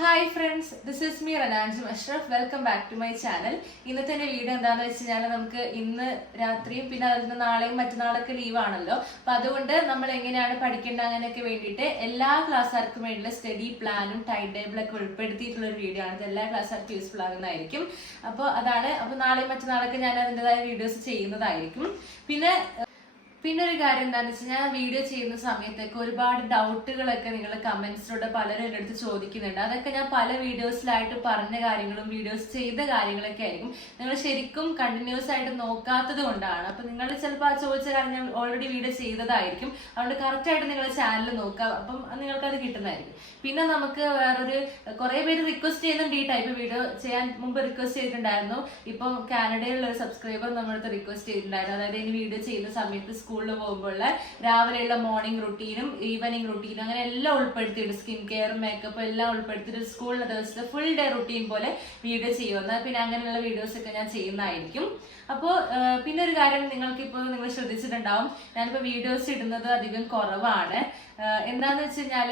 Hi friends, this is me Rananjum Ashraf. Welcome back to my channel. ഇന്നത്തെ video എന്താണെന്ന് വെച്ചാൽ നമുക്ക് ഇന്ന് രാത്രിയും പിന്നെ അതിന് നാളെയും മറ്റന്നാളൊക്കെ ലീവ് ആണല്ലോ. അപ്പോൾ അതുകൊണ്ട് നമ്മൾ എങ്ങനെയാണ് പഠിക്കേണ്ടത് അങ്ങനെയൊക്കെ വേണ്ടിയിട്ട് എല്ലാ ക്ലാസ്സുകാർക്കും വേണ്ടിയുള്ള സ്റ്റഡി പ്ലാനും ടൈം ടേബിൾ ഒക്കെ ഉൾപ്പെടുത്തിയിട്ടുള്ള ഒരു വീഡിയോ ആണ്. ഇത് എല്ലാ ക്ലാസ്സുകാർക്കും യൂസ്ഫുൾ ആകുന്നതായിരിക്കും. അപ്പോൾ അതാണ്. അപ്പോൾ നാളെയും മറ്റന്നാളൊക്കെ ഞാൻ അതിൻ്റെതായ വീഡിയോസ് ചെയ്യുന്നതായിരിക്കും. പിന്നെ ഒരു കാര്യം എന്താണെന്ന് വെച്ചാൽ ഞാൻ വീഡിയോ ചെയ്യുന്ന സമയത്തൊക്കെ ഒരുപാട് ഡൗട്ടുകളൊക്കെ നിങ്ങൾ കമന്റ്സിലൂടെ പലരും എൻ്റെ അടുത്ത് ചോദിക്കുന്നുണ്ട്. അതൊക്കെ ഞാൻ പല വീഡിയോസിലായിട്ട് പറഞ്ഞ കാര്യങ്ങളും വീഡിയോസ് ചെയ്ത കാര്യങ്ങളൊക്കെ ആയിരിക്കും. നിങ്ങൾ ശരിക്കും കണ്ടിന്യൂസ് ആയിട്ട് നോക്കാത്തത് കൊണ്ടാണ്. അപ്പം നിങ്ങൾ ചിലപ്പോൾ ആ ചോദിച്ച കാര്യം ഞാൻ ഓൾറെഡി വീഡിയോ ചെയ്തതായിരിക്കും. അതുകൊണ്ട് കറക്റ്റായിട്ട് നിങ്ങൾ ചാനൽ നോക്കുക. അപ്പം നിങ്ങൾക്കത് കിട്ടുന്നതായിരിക്കും. പിന്നെ നമുക്ക് വേറൊരു കുറേ പേര് റിക്വസ്റ്റ് ചെയ്യുന്നുണ്ട് ഈ ടൈപ്പ് വീഡിയോ ചെയ്യാൻ. മുമ്പ് റിക്വസ്റ്റ് ചെയ്തിട്ടുണ്ടായിരുന്നു. ഇപ്പം കാനഡയിലുള്ള ഒരു സബ്സ്ക്രൈബർ നമ്മളടുത്ത് റിക്വസ്റ്റ് ചെയ്തിട്ടുണ്ടായിരുന്നു. അതായത് ഈ വീഡിയോ ചെയ്യുന്ന സമയത്ത് സ്കൂളിൽ പോകുമ്പോൾ രാവിലെയുള്ള മോർണിംഗ് റുട്ടീനും ഈവനിങ് റുട്ടീനും അങ്ങനെ എല്ലാം ഉൾപ്പെടുത്തിയിട്ട് സ്കിൻ കെയർ മേക്കപ്പ് എല്ലാം ഉൾപ്പെടുത്തിയിട്ട് സ്കൂളിലെ ദിവസത്തെ ഫുൾ ഡേ റുട്ടീൻ പോലെ വീഡിയോ ചെയ്യുമെന്ന്. പിന്നെ അങ്ങനെയുള്ള വീഡിയോസ് ഒക്കെ ഞാൻ ചെയ്യുന്നതായിരിക്കും. അപ്പോൾ പിന്നെ ഒരു കാര്യം നിങ്ങൾക്കിപ്പോൾ നിങ്ങൾ ശ്രദ്ധിച്ചിട്ടുണ്ടാവും, ഞാനിപ്പോൾ വീഡിയോസ് ഇടുന്നത് അധികം കുറവാണ്. എന്താന്ന് വെച്ച് കഴിഞ്ഞാൽ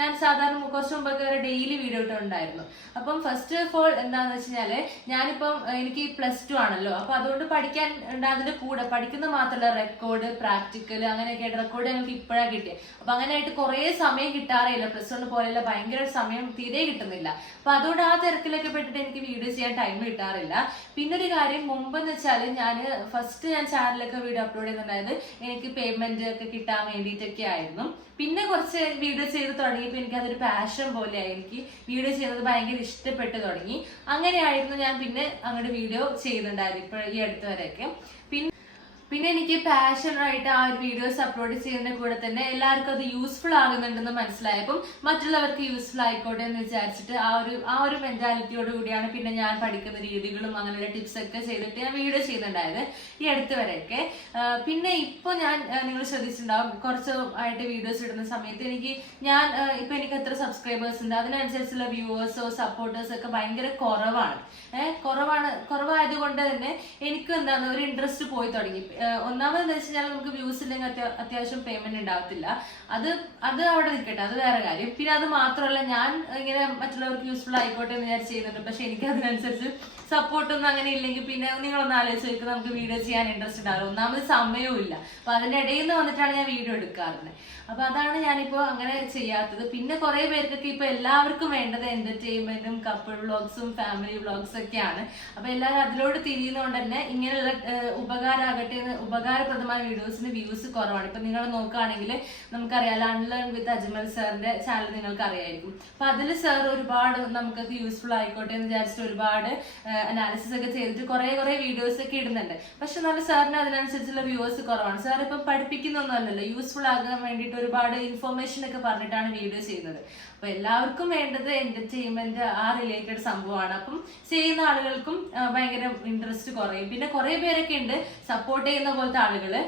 ഞാൻ സാധാരണ കുറച്ച് മുമ്പൊക്കെ ഒരു ഡെയിലി വീഡിയോ ഇട്ടുണ്ടായിരുന്നു. അപ്പം ഫസ്റ്റ് ഓഫ് ഓൾ എന്താണെന്ന് വെച്ച് കഴിഞ്ഞാൽ ഞാനിപ്പം എനിക്ക് +2 ആണല്ലോ. അപ്പോൾ അതുകൊണ്ട് പഠിക്കാൻ അതിൻ്റെ കൂടെ പഠിക്കുന്നത് മാത്രമല്ല റെക്കോർഡ് പ്രാക്ടിക്കൽ അങ്ങനെയൊക്കെ ആയിട്ട് റെക്കോർഡ് ഞങ്ങൾക്ക് ഇപ്പോഴാണ് കിട്ടിയത്. അപ്പം അങ്ങനെയായിട്ട് കുറേ സമയം കിട്ടാറില്ല. +1 പോലെയല്ല, ഭയങ്കര സമയം തീരെ കിട്ടുന്നില്ല. അപ്പം അതുകൊണ്ട് ആ തിരക്കിലൊക്കെ പെട്ടിട്ട് എനിക്ക് വീഡിയോ ചെയ്യാൻ ടൈം കിട്ടാറില്ല. പിന്നെ ഒരു കാര്യം മുമ്പെന്ന് വെച്ചാൽ ഞാൻ ചാനലൊക്കെ വീഡിയോ അപ്ലോഡ് ചെയ്യുന്നുണ്ടായത് എനിക്ക് പേയ്മെന്റ് ഒക്കെ കിട്ടാൻ വേണ്ടിയിട്ടൊക്കെ ആയിരുന്നു. പിന്നെ കുറച്ച് വീഡിയോ ചെയ്ത് തുടങ്ങിയപ്പോൾ എനിക്കതൊരു പാഷൻ പോലെയായി. എനിക്ക് വീഡിയോ ചെയ്യുന്നത് ഭയങ്കര ഇഷ്ടപ്പെട്ട് തുടങ്ങി. അങ്ങനെയായിരുന്നു ഞാൻ പിന്നെ അങ്ങോട്ട് വീഡിയോ ചെയ്യുന്നുണ്ടായിരുന്നു ഇപ്പോൾ ഈ അടുത്ത് വരെയൊക്കെ. പിന്നെ എനിക്ക് പാഷനായിട്ട് ആ ഒരു വീഡിയോസ് അപ്ലോഡ് ചെയ്യുന്നതിന്റെ കൂടെ തന്നെ എല്ലാവർക്കും അത് യൂസ്ഫുൾ ആകുന്നുണ്ടെന്ന് മനസ്സിലായപ്പം മറ്റുള്ളവർക്ക് യൂസ്ഫുൾ ആയിക്കോട്ടെ എന്ന് വിചാരിച്ചിട്ട് ആ ഒരു മെന്റാലിറ്റിയോട് കൂടിയാണ് പിന്നെ ഞാൻ പഠിക്കുന്ന രീതികളും അങ്ങനെയുള്ള ടിപ്സ് ഒക്കെ ചെയ്തിട്ട് ഞാൻ വീഡിയോ ചെയ്യുന്നുണ്ടായത് ഈ അടുത്ത് വരെയൊക്കെ. പിന്നെ ഇപ്പോൾ നിങ്ങൾ ശ്രദ്ധിച്ചിട്ടുണ്ടാവും കുറച്ച് ആയിട്ട് വീഡിയോസ് ഇടുന്ന സമയത്ത് എനിക്ക് എത്ര സബ്സ്ക്രൈബേഴ്സ് ഉണ്ട് അതിനനുസരിച്ചുള്ള വ്യൂവേഴ്സോ സപ്പോർട്ടേഴ്സോ ഒക്കെ ഭയങ്കര കുറവായതുകൊണ്ട് തന്നെ എനിക്ക് ഒരു ഇൻട്രസ്റ്റ് പോയി തുടങ്ങി. ഒന്നാമത് എന്താ വെച്ച് കഴിഞ്ഞാൽ നമുക്ക് വ്യൂസ് ഇല്ലെങ്കിൽ അത്യാവശ്യം പേയ്മെന്റ് ഉണ്ടാവത്തില്ല. അത് അവിടെ നിൽക്കട്ടെ, അത് വേറെ കാര്യം. പിന്നെ അത് മാത്രമല്ല ഞാൻ ഇങ്ങനെ മറ്റുള്ളവർക്ക് യൂസ്ഫുൾ ആയിക്കോട്ടെ എന്ന് വിചാരിച്ച് ചെയ്യുന്നുണ്ട്. പക്ഷെ എനിക്ക് അതിനനുസരിച്ച് സപ്പോർട്ടൊന്നും അങ്ങനെ ഇല്ലെങ്കിൽ പിന്നെ നിങ്ങളൊന്ന് ആലോചിച്ച് നോക്കുക, നമുക്ക് വീഡിയോ ചെയ്യാൻ ഇൻട്രസ്റ്റ് ഉണ്ടാവില്ല. ഒന്നാമത് സമയവും ഇല്ല. അപ്പൊ അതിന്റെ ഇടയിൽ നിന്ന് വന്നിട്ടാണ് ഞാൻ വീഡിയോ എടുക്കാറുണ്ട്. അപ്പൊ അതാണ് ഞാനിപ്പോ അങ്ങനെ ചെയ്യാത്തത്. പിന്നെ കുറെ പേർക്കൊക്കെ ഇപ്പൊ എല്ലാവർക്കും വേണ്ടത് എന്റർടൈൻമെന്റും കപ്പിൾ വ്ളോഗ്സും ഫാമിലി വ്ളോഗ്സ് ഒക്കെയാണ്. അപ്പൊ എല്ലാവരും അതിലോട്ട് തിരിയുന്നതുകൊണ്ട് തന്നെ ഇങ്ങനെയുള്ള ഉപകാരപ്രദമായ വീഡിയോസിന് വ്യൂസ് കുറവാണ്. ഇപ്പൊ നിങ്ങൾ നോക്കുകയാണെങ്കിൽ നമുക്കറിയാം അൺലേൺ വിത്ത് അജ്മൽ സാറിന്റെ ചാനൽ നിങ്ങൾക്ക് അറിയായിരിക്കും. അപ്പൊ അതിൽ സാർ ഒരുപാട് നമുക്കൊക്കെ യൂസ്ഫുൾ ആയിക്കോട്ടെ എന്ന് വിചാരിച്ചിട്ട് ഒരുപാട് അനാലിസിസ് ഒക്കെ ചെയ്തിട്ട് കുറെ വീഡിയോസ് ഒക്കെ ഇടുന്നുണ്ട്. പക്ഷെ നല്ല സാറിന് അതിനനുസരിച്ചുള്ള വ്യൂവേഴ്സ് കുറവാണ്. സാർ ഇപ്പം പഠിപ്പിക്കുന്നൊന്നും അല്ലല്ലോ, യൂസ്ഫുൾ ആകാൻ വേണ്ടിയിട്ട് ഒരുപാട് ഇൻഫർമേഷൻ ഒക്കെ പറഞ്ഞിട്ടാണ് വീഡിയോ ചെയ്യുന്നത്. അപ്പൊ എല്ലാവർക്കും വേണ്ടത് എന്റർടൈൻമെന്റ് ആ റിലേറ്റഡ് സംഭവമാണ്. അപ്പം ചെയ്യുന്ന ആളുകൾക്കും ഭയങ്കര ഇൻട്രസ്റ്റ് കുറയും. പിന്നെ കുറെ പേരൊക്കെ ഉണ്ട് സപ്പോർട്ട് ചെയ്യുന്ന പോലത്തെ ആളുകള്.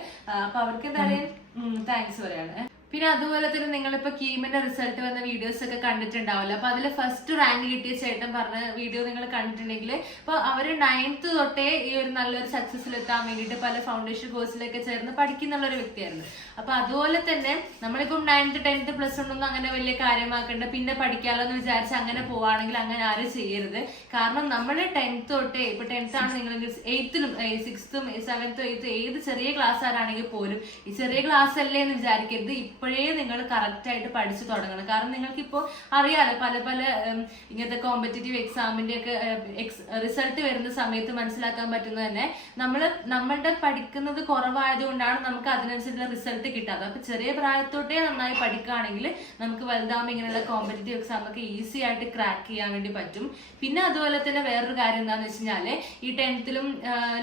അപ്പൊ അവർക്ക് എന്താ പറയുക താങ്ക്സ് പറയാണ്. പിന്നെ അതുപോലെ തന്നെ നിങ്ങളിപ്പോ കീമിന്റെ റിസൾട്ട് വന്ന വീഡിയോസ് ഒക്കെ കണ്ടിട്ടുണ്ടാവില്ല. അപ്പൊ അതിൽ ഫസ്റ്റ് റാങ്ക് കിട്ടിയ ചേട്ടൻ പറഞ്ഞ വീഡിയോ നിങ്ങൾ കണ്ടിട്ടുണ്ടെങ്കിൽ ഇപ്പൊ അവര് 9th തൊട്ടേ ഈ ഒരു നല്ലൊരു സക്സസ്സിൽ എത്താൻ വേണ്ടിയിട്ട് പല ഫൗണ്ടേഷൻ കോഴ്സിലൊക്കെ ചേർന്ന് പഠിക്കുന്ന ഒരു വ്യക്തിയായിരുന്നു. അപ്പൊ അതുപോലെ തന്നെ നമ്മളിപ്പം 9th 10th +1 ഒന്നും അങ്ങനെ വലിയ കാര്യമാക്കണ്ട, പിന്നെ പഠിക്കാമല്ലോ എന്ന് വിചാരിച്ച് അങ്ങനെ പോവാണെങ്കിൽ അങ്ങനെ ആരും ചെയ്യരുത്. കാരണം നമ്മൾ 10th തൊട്ടേ ഇപ്പൊ 10th ആണ് നിങ്ങളെങ്കിൽ 8th-നും 6th-ഉം 7th 8th ഏത് ചെറിയ ക്ലാസ്സുകാരാണെങ്കിൽ പോലും ഈ ചെറിയ ക്ലാസ് അല്ലേ എന്ന് വിചാരിക്കരുത്. ഇപ്പോഴേ നിങ്ങൾ കറക്റ്റ് ആയിട്ട് പഠിച്ചു തുടങ്ങണം. കാരണം നിങ്ങൾക്കിപ്പോൾ അറിയാലോ പല ഇങ്ങനത്തെ കോമ്പറ്റേറ്റീവ് എക്സാമിന്റെ ഒക്കെ റിസൾട്ട് വരുന്ന സമയത്ത് മനസ്സിലാക്കാൻ പറ്റുന്നത് തന്നെ നമ്മളുടെ പഠിക്കുന്നത് കുറവായതുകൊണ്ടാണ് നമുക്ക് അതിനനുസരിച്ചുള്ള റിസൾട്ട് കിട്ടാതെ. അപ്പൊ ചെറിയ പ്രായത്തോട്ടേ നന്നായി പഠിക്കുകയാണെങ്കിൽ നമുക്ക് വലുതാകുമ്പോൾ ഇങ്ങനെയുള്ള കോമ്പറ്റേറ്റീവ് എക്സാം ഒക്കെ ഈസി ആയിട്ട് ക്രാക്ക് ചെയ്യാൻ വേണ്ടി പറ്റും. പിന്നെ അതുപോലെ തന്നെ വേറൊരു കാര്യം എന്താണെന്ന് വെച്ച് കഴിഞ്ഞാല് ഈ 10th-ലും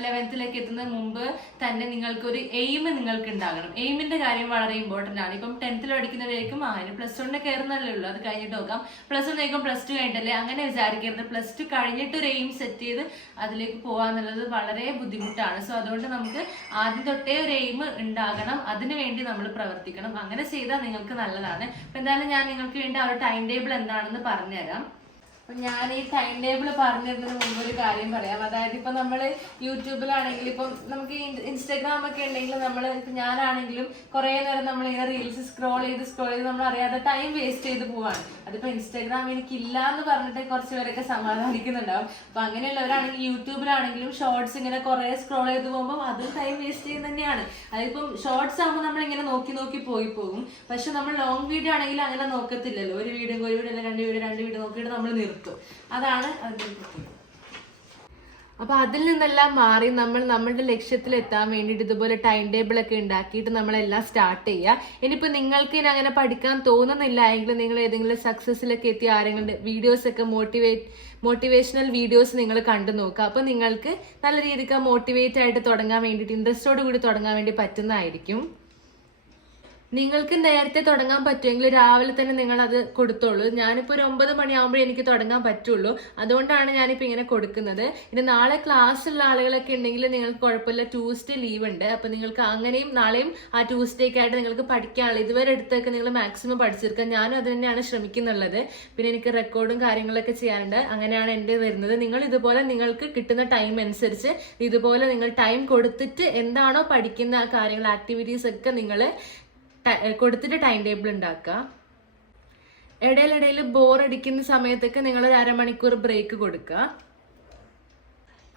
11th-ലൊക്കെ എത്തുന്നതിന് മുമ്പ് തന്നെ നിങ്ങൾക്കൊരു എയിം നിങ്ങൾക്ക് ഉണ്ടാകണം. എയിമിന്റെ കാര്യം വളരെ ഇമ്പോർട്ടന്റ് ആണ്. ഇപ്പം 10th-ൽ പഠിക്കുന്നവരേക്കും അതിന് +1 കയറുന്നല്ലേ ഉള്ളൂ, അത് കഴിഞ്ഞിട്ട് നോക്കാം. +1 കഴിയുമ്പോൾ +2 കഴിഞ്ഞിട്ടല്ലേ, അങ്ങനെ വിചാരിക്കരുത്. +2 കഴിഞ്ഞിട്ട് ഒരു എയിം സെറ്റ് ചെയ്ത് അതിലേക്ക് പോകാന്നുള്ളത് വളരെ ബുദ്ധിമുട്ടാണ്. സോ അതുകൊണ്ട് നമുക്ക് ആദ്യം തൊട്ടേ ഒരു എയിം ഉണ്ടാകണം, അതിനു വേണ്ടി നമ്മൾ പ്രവർത്തിക്കണം. അങ്ങനെ ചെയ്താൽ നിങ്ങൾക്ക് നല്ലതാണ്. അപ്പൊ എന്തായാലും ഞാൻ നിങ്ങൾക്ക് വേണ്ടി ആ ഒരു ടൈം ടേബിൾ എന്താണെന്ന് പറഞ്ഞുതരാം. ഞാൻ ഈ ടൈം ടേബിൾ പറഞ്ഞിരുന്നതിന് മുമ്പ് ഒരു കാര്യം പറയാം. അതായത് ഇപ്പൊ നമ്മള് യൂട്യൂബിലാണെങ്കിൽ ഇപ്പം നമുക്ക് ഇൻസ്റ്റാഗ്രാം ഒക്കെ ഉണ്ടെങ്കിൽ നമ്മൾ ഇപ്പൊ ഞാനാണെങ്കിലും കുറെ നേരം നമ്മൾ ഇങ്ങനെ റീൽസ് സ്ക്രോൾ ചെയ്ത് നമ്മൾ അറിയാതെ ടൈം വേസ്റ്റ് ചെയ്ത് പോവാണ്. അതിപ്പോ ഇൻസ്റ്റാഗ്രാം എനിക്കില്ല എന്ന് പറഞ്ഞിട്ട് കുറച്ച് പേരൊക്കെ സമാധാനിക്കുന്നുണ്ടാവും. അപ്പൊ അങ്ങനെയുള്ളവരാണെങ്കിൽ യൂട്യൂബിലാണെങ്കിലും ഷോർട്സ് ഇങ്ങനെ കുറെ സ്ക്രോൾ ചെയ്ത് പോകുമ്പോൾ അത് ടൈം വേസ്റ്റ് ചെയ്യുന്നത് തന്നെയാണ്. അതിപ്പം ഷോർട്സ് ആകുമ്പോൾ നമ്മൾ ഇങ്ങനെ നോക്കി നോക്കി പോയി പോകും. പക്ഷെ നമ്മൾ ലോങ് വീഡിയോ ആണെങ്കിൽ അങ്ങനെ നോക്കത്തില്ലല്ലോ. ഒരു വീഡിയോ രണ്ട് വീഡിയോ നോക്കിയിട്ട് നമ്മൾ നിർത്തും. അതാണ് അതിന്റെ പ്രത്യേകത. അപ്പൊ അതിൽ നിന്നെല്ലാം മാറി നമ്മൾ നമ്മളുടെ ലക്ഷ്യത്തിൽ എത്താൻ വേണ്ടിയിട്ട് ഇതുപോലെ ടൈം ടേബിൾ ഒക്കെ ഉണ്ടാക്കിയിട്ട് നമ്മളെല്ലാം സ്റ്റാർട്ട് ചെയ്യുക. ഇനിയിപ്പോ നിങ്ങൾക്ക് ഇനി അങ്ങനെ പഠിക്കാൻ തോന്നുന്നില്ല എങ്കിൽ നിങ്ങൾ ഏതെങ്കിലും സക്സസിലൊക്കെ എത്തിയ ആരെങ്കിലും വീഡിയോസ് ഒക്കെ മോട്ടിവേഷണൽ വീഡിയോസ് നിങ്ങൾ കണ്ടു നോക്കുക. അപ്പൊ നിങ്ങൾക്ക് നല്ല രീതിക്ക് മോട്ടിവേറ്റ് ആയിട്ട് തുടങ്ങാൻ വേണ്ടിയിട്ട് ഇൻട്രസ്റ്റോട് കൂടി തുടങ്ങാൻ വേണ്ടി പറ്റുന്നതായിരിക്കും. നിങ്ങൾക്ക് നേരത്തെ തുടങ്ങാൻ പറ്റുമെങ്കിൽ രാവിലെ തന്നെ നിങ്ങൾ അത് കൊടുത്തോളൂ. ഞാനിപ്പോൾ ഒരു 9 മണിയാകുമ്പോഴേ എനിക്ക് തുടങ്ങാൻ പറ്റുള്ളൂ. അതുകൊണ്ടാണ് ഞാനിപ്പോൾ ഇങ്ങനെ കൊടുക്കുന്നത്. ഇനി നാളെ ക്ലാസ് ഉള്ള ആളുകളൊക്കെ ഉണ്ടെങ്കിൽ നിങ്ങൾക്ക് കുഴപ്പമില്ല, ട്യൂസ്ഡേ ലീവ് ഉണ്ട്. അപ്പം നിങ്ങൾക്ക് അങ്ങനെയും നാളെയും ആ ട്യൂസ്ഡേക്കായിട്ട് നിങ്ങൾക്ക് പഠിക്കാനുള്ള ഇതുവരെ എടുത്തൊക്കെ നിങ്ങൾ മാക്സിമം പഠിച്ചെടുക്കുക. ഞാനും അത് തന്നെയാണ് ശ്രമിക്കുന്നുള്ളത്. പിന്നെ എനിക്ക് റെക്കോർഡും കാര്യങ്ങളൊക്കെ ചെയ്യാനുണ്ട്. അങ്ങനെയാണ് എൻ്റെ വരുന്നത്. നിങ്ങൾ ഇതുപോലെ നിങ്ങൾക്ക് കിട്ടുന്ന ടൈം അനുസരിച്ച് ഇതുപോലെ നിങ്ങൾ ടൈം കൊടുത്തിട്ട് എന്താണോ പഠിക്കുന്ന ആ കാര്യങ്ങൾ ആക്ടിവിറ്റീസ് ഒക്കെ നിങ്ങൾ കൊടുത്തിട്ട് ടൈം ടേബിൾ ഉണ്ടാക്കുക. ഇടയിലിടയിൽ ബോറടിക്കുന്ന സമയത്തൊക്കെ നിങ്ങൾ 1/2 മണിക്കൂർ ബ്രേക്ക് കൊടുക്കുക.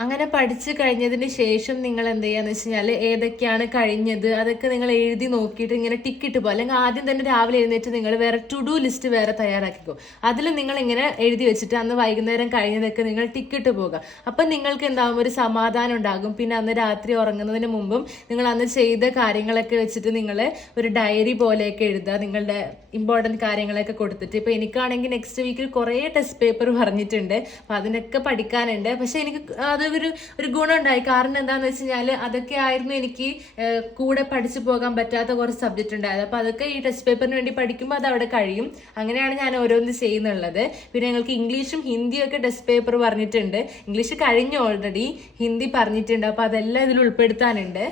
അങ്ങനെ പഠിച്ചു കഴിഞ്ഞതിന് ശേഷം നിങ്ങൾ എന്ത് ചെയ്യാന്ന് വെച്ച് കഴിഞ്ഞാൽ ഏതൊക്കെയാണ് കഴിഞ്ഞത് അതൊക്കെ നിങ്ങൾ എഴുതി നോക്കിയിട്ട് ഇങ്ങനെ ടിക്കിട്ട് പോകുക. അല്ലെങ്കിൽ ആദ്യം തന്നെ രാവിലെ എഴുന്നേറ്റ് നിങ്ങൾ വേറെ ടു ഡു ലിസ്റ്റ് വേറെ തയ്യാറാക്കിക്കോ. അതിൽ നിങ്ങൾ ഇങ്ങനെ എഴുതി വെച്ചിട്ട് അന്ന് വൈകുന്നേരം കഴിഞ്ഞതൊക്കെ നിങ്ങൾ ടിക്കിട്ട് പോകുക. അപ്പം നിങ്ങൾക്ക് എന്താകും, ഒരു സമാധാനം ഉണ്ടാകും. പിന്നെ അന്ന് രാത്രി ഉറങ്ങുന്നതിന് മുമ്പും നിങ്ങൾ അന്ന് ചെയ്ത കാര്യങ്ങളൊക്കെ വെച്ചിട്ട് നിങ്ങൾ ഒരു ഡയറി പോലെയൊക്കെ എഴുതുക, നിങ്ങളുടെ ഇമ്പോർട്ടൻറ്റ് കാര്യങ്ങളൊക്കെ കൊടുത്തിട്ട്. ഇപ്പം എനിക്കാണെങ്കിൽ നെക്സ്റ്റ് വീക്കിൽ കുറേ ടെസ്റ്റ് പേപ്പർ പറഞ്ഞിട്ടുണ്ട്. അപ്പം അതിനൊക്കെ പഠിക്കാനുണ്ട്. പക്ഷെ എനിക്ക് അത് ഒരു ഗുണം ഉണ്ടായി. കാരണം എന്താണെന്ന് വെച്ച് കഴിഞ്ഞാൽ അതൊക്കെ ആയിരുന്നു എനിക്ക് കൂടെ പഠിച്ചു പോകാൻ പറ്റാത്ത കുറച്ച് സബ്ജക്റ്റ് ഉണ്ടായത്. അപ്പോൾ അതൊക്കെ ഈ ടെസ്റ്റ് പേപ്പറിന് വേണ്ടി പഠിക്കുമ്പോൾ അത് അവിടെ കഴിയും. അങ്ങനെയാണ് ഞാൻ ഓരോന്ന് ചെയ്യുന്നുള്ളത്. പിന്നെ ഞങ്ങൾക്ക് ഇംഗ്ലീഷും ഹിന്ദിയും ഒക്കെ ടെസ്റ്റ് പേപ്പർ പറഞ്ഞിട്ടുണ്ട്. ഇംഗ്ലീഷ് കഴിഞ്ഞു ഓൾറെഡി, ഹിന്ദി പറഞ്ഞിട്ടുണ്ട്. അപ്പോൾ അതെല്ലാം ഇതിൽ ഉൾപ്പെടുത്താനുണ്ട്.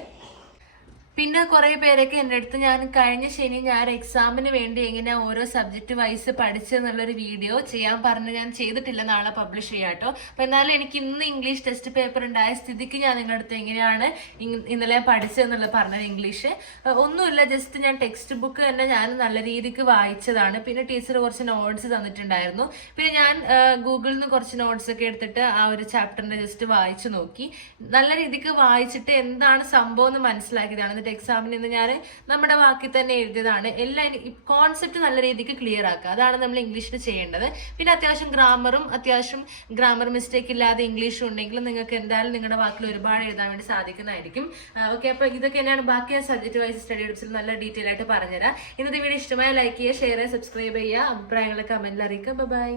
പിന്നെ കുറേ പേരൊക്കെ എൻ്റെ അടുത്ത് ഞാൻ കഴിഞ്ഞ ശനി ഞാൻ എക്സാമിന് വേണ്ടി എങ്ങനെ ഓരോ സബ്ജക്റ്റ് വൈസ് പഠിച്ചെന്നുള്ളൊരു വീഡിയോ ചെയ്യാൻ പറഞ്ഞ് ഞാൻ ചെയ്തിട്ടില്ല. നാളെ പബ്ലിഷ് ചെയ്യാം കേട്ടോ. അപ്പോൾ എന്നാലും എനിക്ക് ഇന്ന് ഇംഗ്ലീഷ് ടെസ്റ്റ് പേപ്പർ ഉണ്ടായ സ്ഥിതിക്ക് ഞാൻ നിങ്ങളുടെ അടുത്ത് എങ്ങനെയാണ് ഇന്നലെ പഠിച്ചതെന്നുള്ളത് പറഞ്ഞത്. ഇംഗ്ലീഷ് ഒന്നുമില്ല, ജസ്റ്റ് ഞാൻ ടെക്സ്റ്റ് ബുക്ക് തന്നെ ഞാൻ നല്ല രീതിക്ക് വായിച്ചതാണ്. പിന്നെ ടീച്ചർ കുറച്ച് നോട്ട്സ് തന്നിട്ടുണ്ടായിരുന്നു. പിന്നെ ഞാൻ ഗൂഗിളിൽ നിന്ന് കുറച്ച് നോട്ട്സ് ഒക്കെ എടുത്തിട്ട് ആ ഒരു ചാപ്റ്ററിൻ്റെ ജസ്റ്റ് വായിച്ചു നോക്കി. നല്ല രീതിക്ക് വായിച്ചിട്ട് എന്താണ് സംഭവം എന്ന് മനസ്സിലാക്കിയതാണ്. എക്സാമിന് ഇന്ന് ഞാൻ നമ്മുടെ വാക്കിൽ തന്നെ എഴുതിയതാണ്. എല്ലാം കോൺസെപ്റ്റ് നല്ല രീതിക്ക് ക്ലിയർ ആക്കുക, അതാണ് നമ്മൾ ഇംഗ്ലീഷിൽ ചെയ്യേണ്ടത്. പിന്നെ അത്യാവശ്യം ഗ്രാമർ മിസ്റ്റേക്ക് ഇല്ലാതെ ഇംഗ്ലീഷും ഉണ്ടെങ്കിൽ നിങ്ങൾക്ക് എന്തായാലും നിങ്ങളുടെ വാക്കിൽ ഒരുപാട് എഴുതാൻ വേണ്ടി സാധിക്കുന്നതായിരിക്കും. ഓക്കെ, അപ്പോൾ ഇതൊക്കെ തന്നെയാണ്. ബാക്കി സബ്ജക്റ്റ് വൈസ് സ്റ്റഡി ടിപ്സിൽ നല്ല ഡീറ്റെയിൽ ആയിട്ട് പറഞ്ഞുതരാം. ഇന്നത്തെ വീഡിയോ ഇഷ്ടമായ ലൈക്ക് ചെയ്യുക, ഷെയർ ചെയ്യുക, സബ്സ്ക്രൈബ് ചെയ്യുക, അഭിപ്രായങ്ങൾ കമന്റിൽ അറിയിക്കുക. ബൈ.